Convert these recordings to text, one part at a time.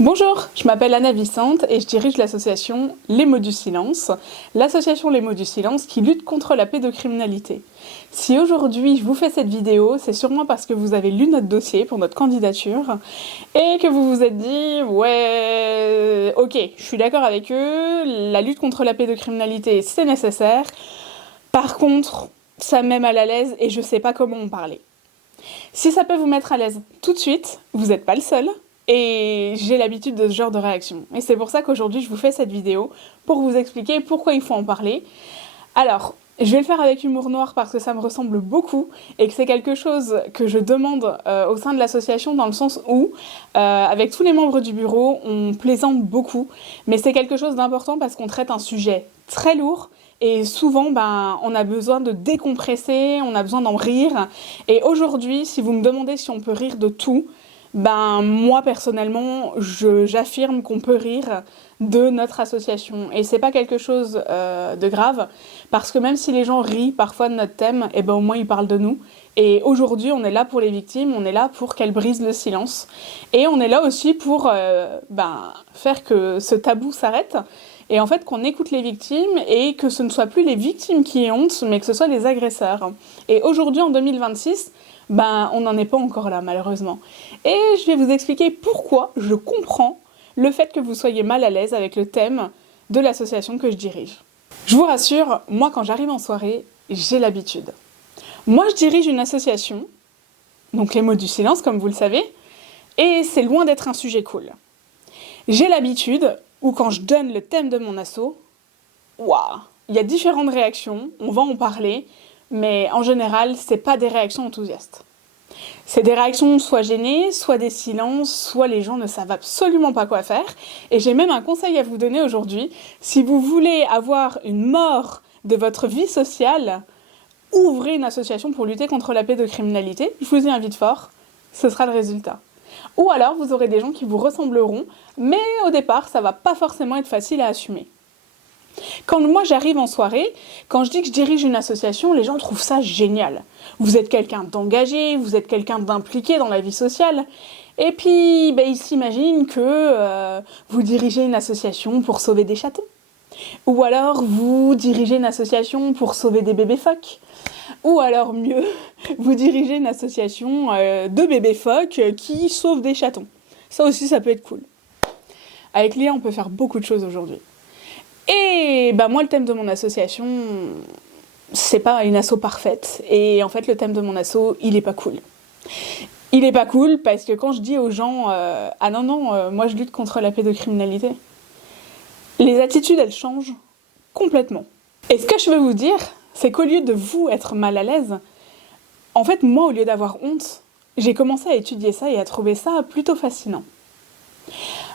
Bonjour, je m'appelle Anna Vicente et je dirige l'association Les Mots du Silence, l'association Les Mots du Silence qui lutte contre la pédocriminalité. Si aujourd'hui je vous fais cette vidéo, c'est sûrement parce que vous avez lu notre dossier pour notre candidature et que vous vous êtes dit « ouais, ok, je suis d'accord avec eux, la lutte contre la pédocriminalité c'est nécessaire, par contre ça me met mal à l'aise et je sais pas comment en parler ». Si ça peut vous mettre à l'aise tout de suite, vous n'êtes pas le seul. Et j'ai l'habitude de ce genre de réaction. Et c'est pour ça qu'aujourd'hui je vous fais cette vidéo, pour vous expliquer pourquoi il faut en parler. Alors, je vais le faire avec humour noir parce que ça me ressemble beaucoup et que c'est quelque chose que je demande au sein de l'association dans le sens où, avec tous les membres du bureau, on plaisante beaucoup. Mais c'est quelque chose d'important parce qu'on traite un sujet très lourd et souvent, on a besoin de décompresser, on a besoin d'en rire. Et aujourd'hui, si vous me demandez si on peut rire de tout, moi personnellement, j'affirme qu'on peut rire de notre association. Et c'est pas quelque chose de grave, parce que même si les gens rient parfois de notre thème, au moins ils parlent de nous. Et aujourd'hui, on est là pour les victimes, on est là pour qu'elles brisent le silence. Et on est là aussi pour faire que ce tabou s'arrête. Et en fait, qu'on écoute les victimes et que ce ne soit plus les victimes qui aient honte, mais que ce soit les agresseurs. Et aujourd'hui, en 2026, on n'en est pas encore là, malheureusement. Et je vais vous expliquer pourquoi je comprends le fait que vous soyez mal à l'aise avec le thème de l'association que je dirige. Je vous rassure, moi, quand j'arrive en soirée, j'ai l'habitude. Moi, je dirige une association, donc les Mots du Silence, comme vous le savez, et c'est loin d'être un sujet cool. J'ai l'habitude, où quand je donne le thème de mon asso, il y a différentes réactions, on va en parler, mais en général, c'est pas des réactions enthousiastes. C'est des réactions soit gênées, soit des silences, soit les gens ne savent absolument pas quoi faire. Et j'ai même un conseil à vous donner aujourd'hui. Si vous voulez avoir une mort de votre vie sociale, ouvrez une association pour lutter contre la pédocriminalité. Je vous y invite fort, ce sera le résultat. Ou alors, vous aurez des gens qui vous ressembleront, mais au départ, ça va pas forcément être facile à assumer. Quand moi j'arrive en soirée, quand je dis que je dirige une association, les gens trouvent ça génial. Vous êtes quelqu'un d'engagé, vous êtes quelqu'un d'impliqué dans la vie sociale. Et puis, ils s'imaginent que vous dirigez une association pour sauver des chatons. Ou alors, vous dirigez une association pour sauver des bébés phoques. Ou alors, mieux, vous dirigez une association de bébés phoques qui sauvent des chatons. Ça aussi, ça peut être cool. Avec l'IA, on peut faire beaucoup de choses aujourd'hui. Et moi, le thème de mon association, c'est pas une asso parfaite. Et en fait, le thème de mon asso, il est pas cool. Il est pas cool parce que quand je dis aux gens « Ah non, moi je lutte contre la pédocriminalité », les attitudes, elles changent complètement. Et ce que je veux vous dire, c'est qu'au lieu de vous être mal à l'aise, en fait, moi, au lieu d'avoir honte, j'ai commencé à étudier ça et à trouver ça plutôt fascinant.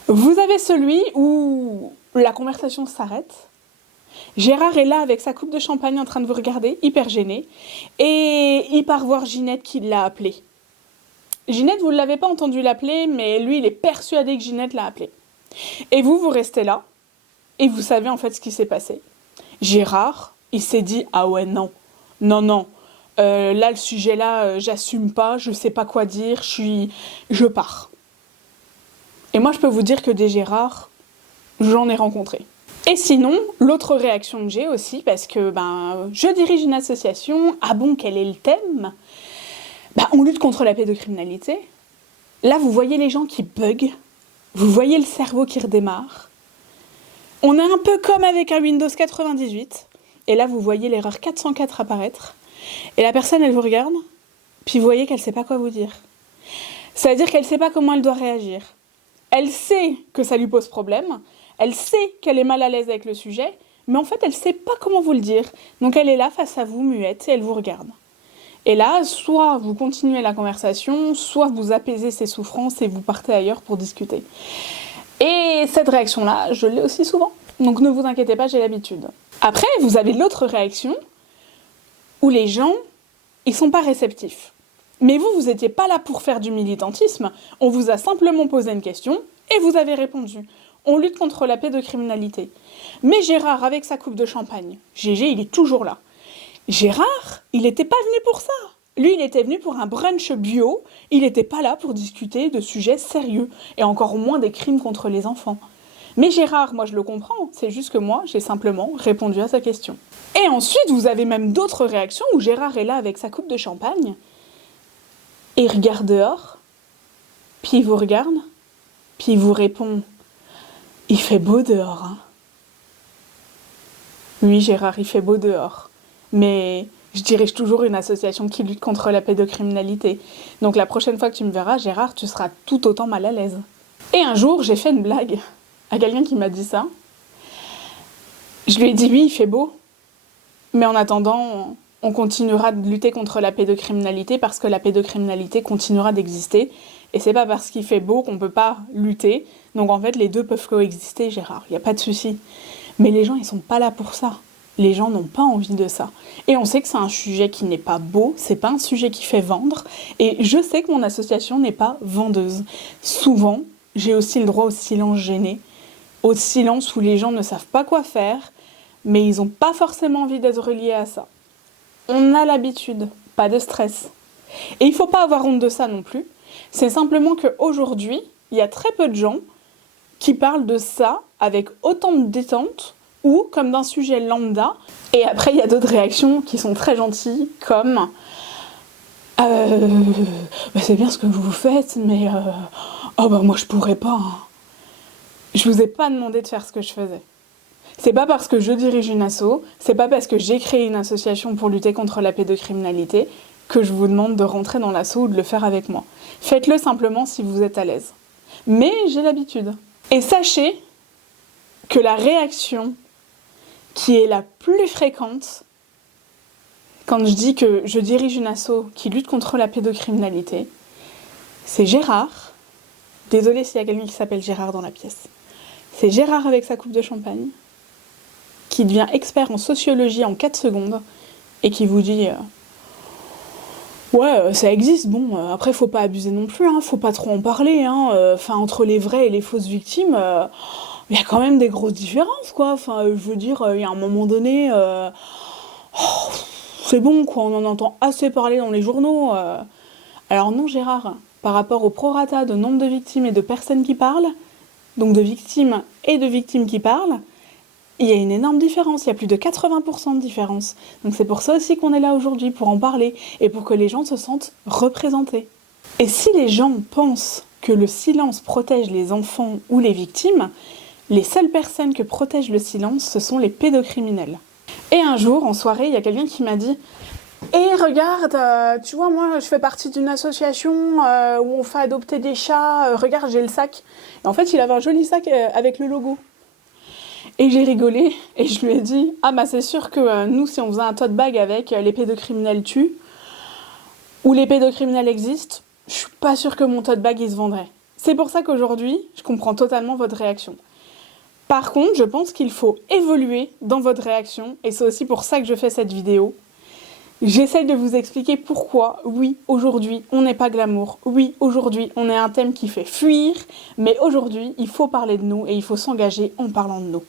Vous avez celui où la conversation s'arrête. Gérard est là avec sa coupe de champagne en train de vous regarder, hyper gêné, et il part voir Ginette qui l'a appelé. Ginette, vous ne l'avez pas entendu l'appeler, mais lui, il est persuadé que Ginette l'a appelé. Et vous restez là, et vous savez en fait ce qui s'est passé. Gérard, il s'est dit « Ah ouais, non, là, le sujet là, j'assume pas, je sais pas quoi dire, je pars. » Et moi, je peux vous dire que des Gérards, j'en ai rencontré. Et sinon, l'autre réaction que j'ai aussi, parce que je dirige une association, ah bon, quel est le thème ? On lutte contre la pédocriminalité. Là, vous voyez les gens qui bug, vous voyez le cerveau qui redémarre. On est un peu comme avec un Windows 98, et là, vous voyez l'erreur 404 apparaître, et la personne, elle vous regarde, puis vous voyez qu'elle sait pas quoi vous dire. Ça veut dire qu'elle sait pas comment elle doit réagir. Elle sait que ça lui pose problème, elle sait qu'elle est mal à l'aise avec le sujet, mais en fait, elle ne sait pas comment vous le dire. Donc elle est là face à vous, muette, et elle vous regarde. Et là, soit vous continuez la conversation, soit vous apaisez ses souffrances et vous partez ailleurs pour discuter. Et cette réaction-là, je l'ai aussi souvent. Donc ne vous inquiétez pas, j'ai l'habitude. Après, vous avez l'autre réaction, où les gens, ils sont pas réceptifs. Mais vous n'étiez pas là pour faire du militantisme, on vous a simplement posé une question, et vous avez répondu. On lutte contre la pédocriminalité. Mais Gérard, avec sa coupe de champagne, Gégé, il est toujours là. Gérard, il n'était pas venu pour ça. Lui, il était venu pour un brunch bio, il n'était pas là pour discuter de sujets sérieux, et encore moins des crimes contre les enfants. Mais Gérard, moi je le comprends, c'est juste que moi, j'ai simplement répondu à sa question. Et ensuite, vous avez même d'autres réactions où Gérard est là avec sa coupe de champagne, et il regarde dehors, puis il vous regarde, puis il vous répond « Il fait beau dehors, hein ?» Oui, Gérard, il fait beau dehors, mais je dirige toujours une association qui lutte contre la pédocriminalité. Donc la prochaine fois que tu me verras, Gérard, tu seras tout autant mal à l'aise. Et un jour, j'ai fait une blague à quelqu'un qui m'a dit ça. Je lui ai dit « Oui, il fait beau, mais en attendant, on continuera de lutter contre la pédocriminalité parce que la pédocriminalité continuera d'exister. Et c'est pas parce qu'il fait beau qu'on peut pas lutter. Donc en fait, les deux peuvent coexister, Gérard, il n'y a pas de souci. Mais les gens, ils sont pas là pour ça. Les gens n'ont pas envie de ça. Et on sait que c'est un sujet qui n'est pas beau, c'est pas un sujet qui fait vendre. Et je sais que mon association n'est pas vendeuse. Souvent, j'ai aussi le droit au silence gêné, au silence où les gens ne savent pas quoi faire, mais ils n'ont pas forcément envie d'être reliés à ça. On a l'habitude, pas de stress. Et il ne faut pas avoir honte de ça non plus. C'est simplement qu'aujourd'hui, il y a très peu de gens qui parlent de ça avec autant de détente ou comme d'un sujet lambda. Et après, il y a d'autres réactions qui sont très gentilles, comme c'est bien ce que vous faites, mais moi je pourrais pas. Hein. Je vous ai pas demandé de faire ce que je faisais. C'est pas parce que je dirige une asso, c'est pas parce que j'ai créé une association pour lutter contre la pédocriminalité que je vous demande de rentrer dans l'asso ou de le faire avec moi. Faites-le simplement si vous êtes à l'aise. Mais j'ai l'habitude. Et sachez que la réaction qui est la plus fréquente quand je dis que je dirige une asso qui lutte contre la pédocriminalité, c'est Gérard. Désolée s'il y a quelqu'un qui s'appelle Gérard dans la pièce. C'est Gérard avec sa coupe de champagne qui devient expert en sociologie en 4 secondes et qui vous dit ouais, ça existe, bon, après faut pas abuser non plus, hein, faut pas trop en parler, hein, entre les vraies et les fausses victimes, il y a quand même des grosses différences, quoi, je veux dire, il y a un moment donné, c'est bon, quoi, on en entend assez parler dans les journaux. Alors non, Gérard, par rapport au prorata de nombre de victimes et de personnes qui parlent, donc de victimes et de victimes qui parlent, il y a une énorme différence, il y a plus de 80% de différence. Donc c'est pour ça aussi qu'on est là aujourd'hui, pour en parler, et pour que les gens se sentent représentés. Et si les gens pensent que le silence protège les enfants ou les victimes, les seules personnes que protège le silence, ce sont les pédocriminels. Et un jour, en soirée, il y a quelqu'un qui m'a dit « Eh, regarde, tu vois, moi, je fais partie d'une association où on fait adopter des chats, regarde, j'ai le sac. » Et en fait, il avait un joli sac avec le logo. Et j'ai rigolé, et je lui ai dit « Ah bah c'est sûr que nous, si on faisait un tote bag avec les pédocriminels tuent, ou les pédocriminels existent, je suis pas sûre que mon tote bag, il se vendrait. » C'est pour ça qu'aujourd'hui, je comprends totalement votre réaction. Par contre, je pense qu'il faut évoluer dans votre réaction, et c'est aussi pour ça que je fais cette vidéo. J'essaye de vous expliquer pourquoi, oui, aujourd'hui, on n'est pas glamour. Oui, aujourd'hui, on est un thème qui fait fuir, mais aujourd'hui, il faut parler de nous et il faut s'engager en parlant de nous.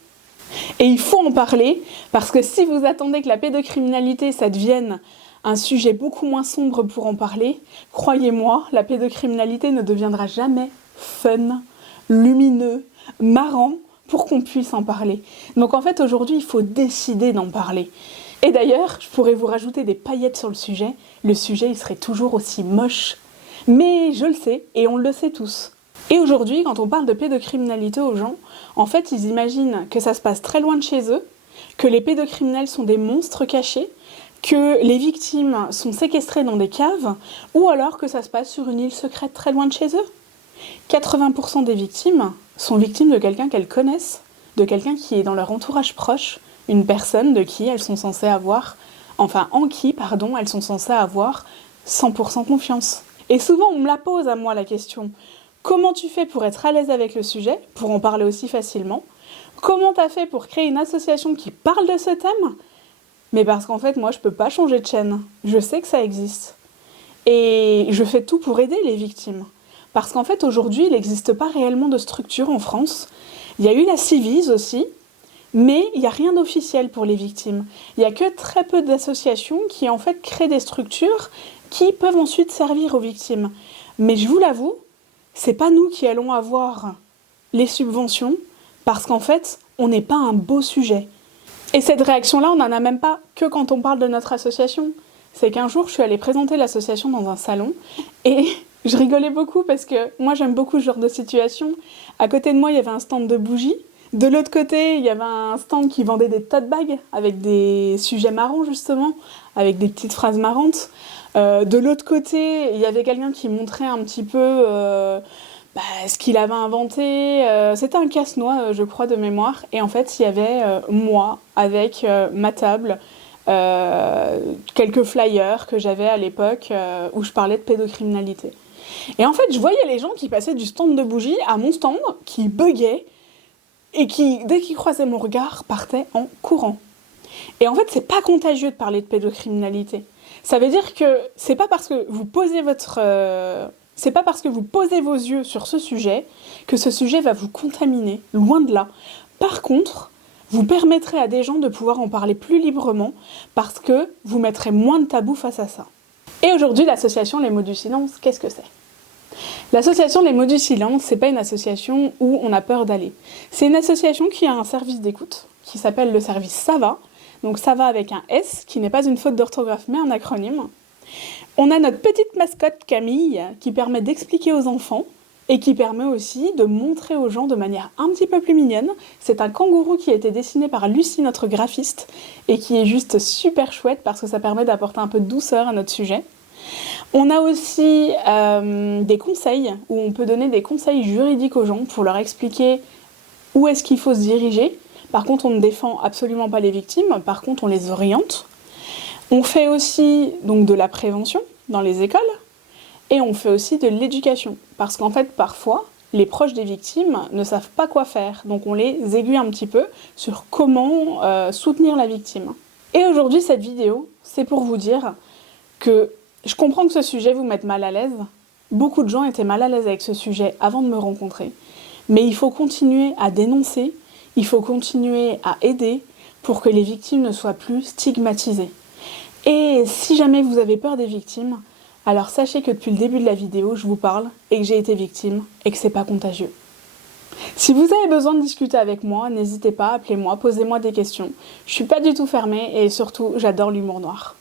Et il faut en parler, parce que si vous attendez que la pédocriminalité, ça devienne un sujet beaucoup moins sombre pour en parler, croyez-moi, la pédocriminalité ne deviendra jamais fun, lumineux, marrant, pour qu'on puisse en parler. Donc en fait, aujourd'hui, il faut décider d'en parler. Et d'ailleurs, je pourrais vous rajouter des paillettes sur le sujet, il serait toujours aussi moche. Mais je le sais, et on le sait tous. Et aujourd'hui, quand on parle de pédocriminalité aux gens, en fait, ils imaginent que ça se passe très loin de chez eux, que les pédocriminels sont des monstres cachés, que les victimes sont séquestrées dans des caves, ou alors que ça se passe sur une île secrète très loin de chez eux. 80% des victimes sont victimes de quelqu'un qu'elles connaissent, de quelqu'un qui est dans leur entourage proche, une personne de qui elles sont censées avoir, en qui, elles sont censées avoir 100% confiance. Et souvent, on me la pose à moi la question. Comment tu fais pour être à l'aise avec le sujet, pour en parler aussi facilement? Comment t'as fait pour créer une association qui parle de ce thème? Mais parce qu'en fait, moi, je peux pas changer de chaîne. Je sais que ça existe. Et je fais tout pour aider les victimes. Parce qu'en fait, aujourd'hui, il n'existe pas réellement de structure en France. Il y a eu la Civise aussi, Mais il n'y a rien d'officiel pour les victimes. Il n'y a que très peu d'associations qui en fait créent des structures qui peuvent ensuite servir aux victimes. Mais je vous l'avoue, c'est pas nous qui allons avoir les subventions parce qu'en fait, on n'est pas un beau sujet. Et cette réaction-là, on n'en a même pas que quand on parle de notre association. C'est qu'un jour, je suis allée présenter l'association dans un salon et je rigolais beaucoup parce que moi, j'aime beaucoup ce genre de situation. À côté de moi, il y avait un stand de bougies. De l'autre côté, il y avait un stand qui vendait des tote bags avec des sujets marrants, justement, avec des petites phrases marrantes. De l'autre côté, il y avait quelqu'un qui montrait un petit peu ce qu'il avait inventé. C'était un casse-noix, je crois, de mémoire. Et en fait, il y avait moi, avec ma table, quelques flyers que j'avais à l'époque où je parlais de pédocriminalité. Et en fait, je voyais les gens qui passaient du stand de bougies à mon stand, qui buguaient, et qui, dès qu'ils croisaient mon regard, partaient en courant. Et en fait, c'est pas contagieux de parler de pédocriminalité. Ça veut dire que c'est pas parce que vous posez c'est pas parce que vous posez vos yeux sur ce sujet que ce sujet va vous contaminer, loin de là. Par contre, vous permettrez à des gens de pouvoir en parler plus librement parce que vous mettrez moins de tabous face à ça. Et aujourd'hui, l'association Les Mots du Silence, qu'est-ce que c'est ? L'association Les Mots du Silence, c'est pas une association où on a peur d'aller. C'est une association qui a un service d'écoute, qui s'appelle le service SAVA. Donc SAVA avec un S, qui n'est pas une faute d'orthographe, mais un acronyme. On a notre petite mascotte Camille, qui permet d'expliquer aux enfants, et qui permet aussi de montrer aux gens de manière un petit peu plus mignonne. C'est un kangourou qui a été dessiné par Lucie, notre graphiste, et qui est juste super chouette, parce que ça permet d'apporter un peu de douceur à notre sujet. On a aussi des conseils, où on peut donner des conseils juridiques aux gens pour leur expliquer où est-ce qu'il faut se diriger. Par contre, on ne défend absolument pas les victimes, par contre, on les oriente. On fait aussi donc de la prévention dans les écoles, et on fait aussi de l'éducation. Parce qu'en fait, parfois, les proches des victimes ne savent pas quoi faire, donc on les aiguille un petit peu sur comment soutenir la victime. Et aujourd'hui, cette vidéo, c'est pour vous dire que je comprends que ce sujet vous mette mal à l'aise. Beaucoup de gens étaient mal à l'aise avec ce sujet avant de me rencontrer. Mais il faut continuer à dénoncer, il faut continuer à aider pour que les victimes ne soient plus stigmatisées. Et si jamais vous avez peur des victimes, alors sachez que depuis le début de la vidéo, je vous parle et que j'ai été victime et que c'est pas contagieux. Si vous avez besoin de discuter avec moi, n'hésitez pas, appelez-moi, posez-moi des questions. Je suis pas du tout fermée et surtout, j'adore l'humour noir.